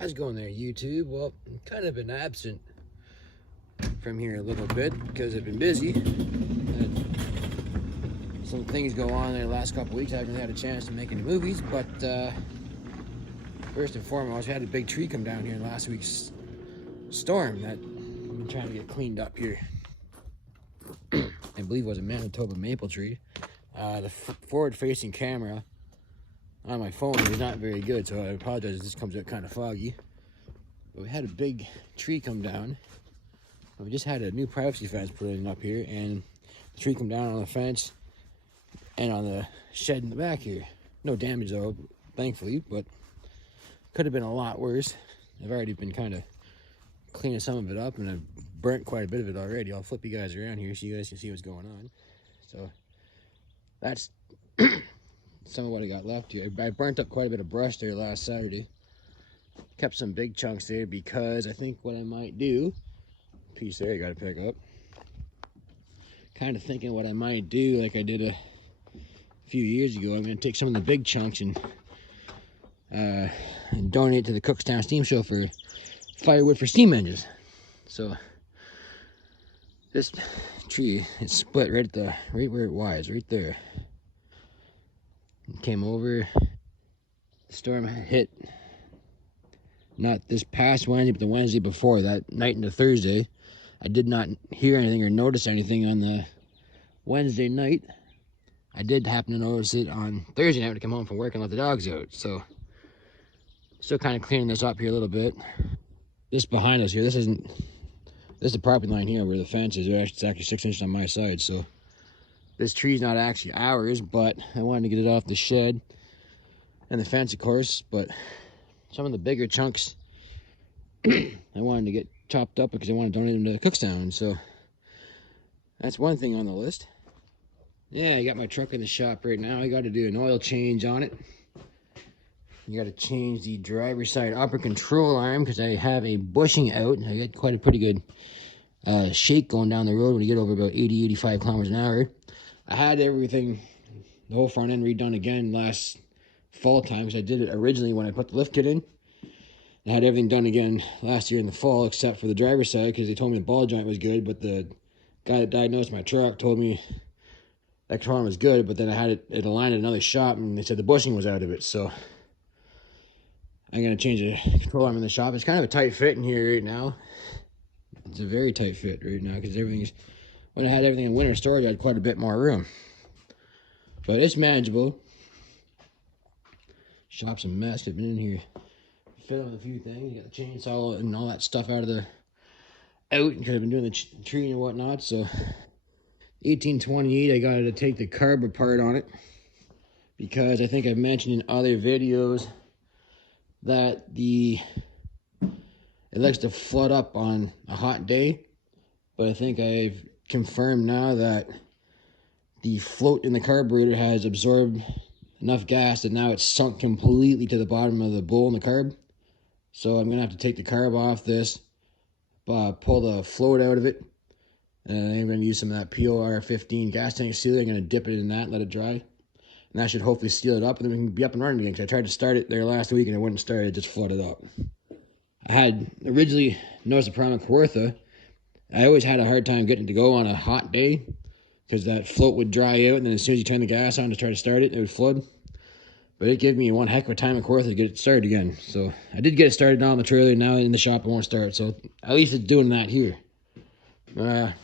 How's it going there, YouTube? Well, kind of been absent from here a little bit because I've been busy. Had some things go on there the last couple weeks. I haven't had a chance to make any movies, but first and foremost, we had a big tree come down here in last week's storm that I've been trying to get cleaned up here. I believe it was a Manitoba maple tree. The forward-facing camera on my phone is not very good, so I apologize if this comes out kind of foggy. But we had a big tree come down. We just had a new privacy fence put in up here, and the tree come down on the fence and on the shed in the back here. No damage though, thankfully, but could have been a lot worse. I've already been kind of cleaning some of it up, and I've burnt quite a bit of it already. I'll flip you guys around here so you guys can see what's going on. So that's some of what I got left here. I burnt up quite a bit of brush there last Saturday. Kept some big chunks there because I think what I might do, piece there you gotta pick up. Kind of thinking what I might do like I did a few years ago. I'm gonna take some of the big chunks and donate to the Cookstown Steam Show for firewood for steam engines. So this tree, it's split right where it was, right there. It came over. The storm hit not this past Wednesday, but the Wednesday before, that night into Thursday. I did not hear anything or notice anything on the Wednesday night. I did happen to notice it on Thursday night when I come home from work and let the dogs out. So still kind of cleaning this up here a little bit. This behind us here, this is the property line here where the fence is. It's actually 6 inches on my side, so this tree's not actually ours, but I wanted to get it off the shed and the fence, of course. But some of the bigger chunks I wanted to get chopped up because I want to donate them to Cookstown. So that's one thing on the list. Yeah, I got my truck in the shop right now. I got to do an oil change on it. You got to change the driver's side upper control arm because I have a bushing out. I got quite a pretty good shake going down the road when you get over about 80, 85 kilometers an hour. I had everything, the whole front end redone again last fall time because I did it originally when I put the lift kit in. I had everything done again last year in the fall except for the driver's side because they told me the ball joint was good, but the guy that diagnosed my truck told me that control arm was good, but then I had it aligned at another shop and they said the bushing was out of it. So I'm going to change the control arm in the shop. It's kind of a tight fit in here right now. It's a very tight fit right now because everything's, when I had everything in winter storage, I had quite a bit more room. But it's manageable. Shop's a mess. I've been in here filming a few things. Got the chainsaw and all that stuff out because I've been doing the tree and whatnot. So 1828, I got to take the carb apart on it because I think I've mentioned in other videos that it likes to flood up on a hot day. But I think I've confirmed now that the float in the carburetor has absorbed enough gas that now it's sunk completely to the bottom of the bowl in the carb. So I'm gonna have to take the carb off this, pull the float out of it, and I'm gonna use some of that POR 15 gas tank sealer. I'm gonna dip it in that, let it dry, and that should hopefully seal it up, and then we can be up and running again. Because I tried to start it there last week and it wouldn't start; it just flooded up. I had originally noticed a problem with Kawartha. I always had a hard time getting it to go on a hot day because that float would dry out, and then as soon as you turn the gas on to try to start it, it would flood. But it gave me one heck of a time at Kawartha to get it started again. So I did get it started now on the trailer. Now in the shop it won't start. So at least it's doing that here. The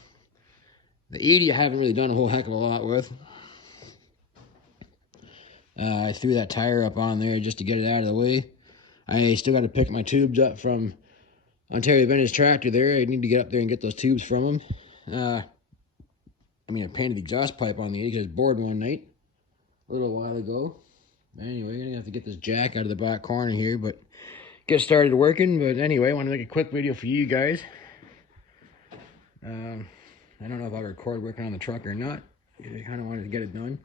80 I haven't really done a whole heck of a lot with. I threw that tire up on there just to get it out of the way. I still got to pick my tubes up from Ontario Vintage Tractor there. I need to get up there and get those tubes from them. I painted the exhaust pipe on the 80 because I was bored one night a little while ago. Anyway, I'm going to have to get this jack out of the back corner here, but get started working. But anyway, I want to make a quick video for you guys. I don't know if I'll record working on the truck or not. I kind of wanted to get it done.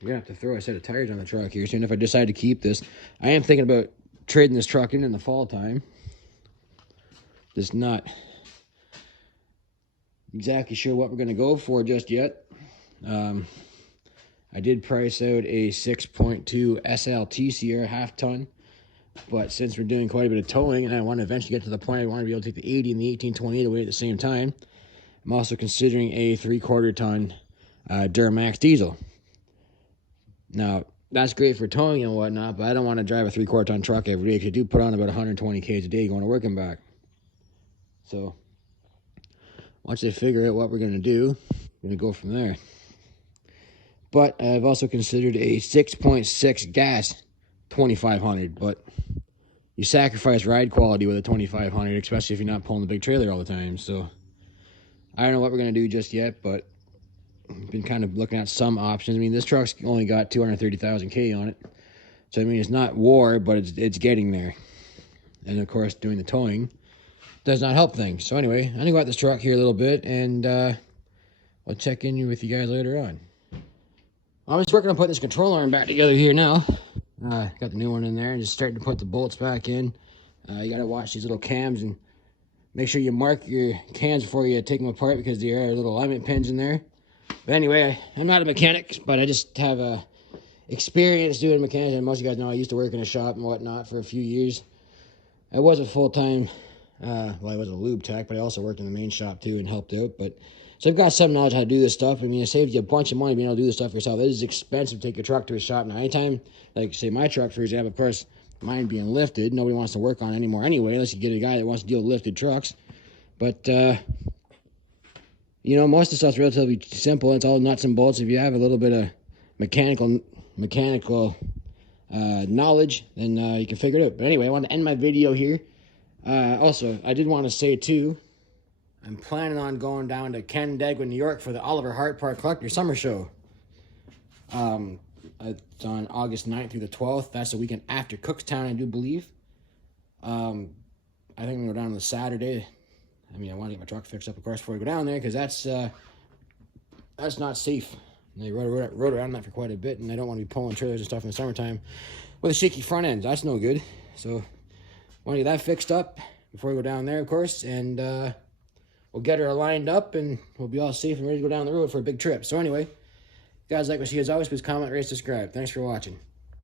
I'm going to have to throw a set of tires on the truck here soon if I decide to keep this. I am thinking about trading this truck in the fall time. Just not exactly sure what we're going to go for just yet. I did price out a 6.2 SL TCR half ton But since we're doing quite a bit of towing, and I want to eventually get to the point I want to be able to take the 80 and the 1828 away at the same time, I'm also considering a 3/4 ton Duramax diesel. Now, that's great for towing and whatnot, but I don't want to drive a 3/4 ton truck every day because I do put on about 120 Ks a day going to work and back. So, once I figure out what we're going to do, I'm going to go from there. But I've also considered a 6.6 gas 2500, but you sacrifice ride quality with a 2500, especially if you're not pulling the big trailer all the time. So, I don't know what we're going to do just yet, but I've been kind of looking at some options. I mean, this truck's only got 230,000 K on it. So, I mean, it's not war, but it's getting there. And, of course, doing the towing does not help things. So, anyway, I'm going to go at this truck here a little bit, and I'll check in with you guys later on. I'm just working on putting this control arm back together here now. Got the new one in there and just starting to put the bolts back in. You got to watch these little cams and make sure you mark your cams before you take them apart because there are little alignment pins in there. But anyway, I'm not a mechanic, but I just have experience doing mechanics. And most of you guys know I used to work in a shop and whatnot for a few years. I was a full-time, well, I was a lube tech, but I also worked in the main shop too and helped out. So I've got some knowledge how to do this stuff. I mean, it saves you a bunch of money being able to do this stuff yourself. It is expensive to take your truck to a shop. Now, anytime, like say my truck, for example, of course, mine being lifted, nobody wants to work on it anymore anyway, unless you get a guy that wants to deal with lifted trucks. But, you know, most of the stuff's relatively simple. It's all nuts and bolts. If you have a little bit of mechanical knowledge, then you can figure it out. But anyway, I want to end my video here. Also, I did want to say, too, I'm planning on going down to Canandaigua, New York for the Oliver Hart Park Collector Summer Show. It's on August 9th through the 12th. That's the weekend after Cookstown, I do believe. I think I'm going to go down on the Saturday. I mean, I want to get my truck fixed up, of course, before I go down there, because that's not safe. And they rode around that for quite a bit, and I don't want to be pulling trailers and stuff in the summertime with a shaky front end. That's no good. So, I want to get that fixed up before we go down there, of course, and we'll get her lined up, and we'll be all safe and ready to go down the road for a big trip. So anyway, if you guys like what she has always, please comment, rate, subscribe. Thanks for watching.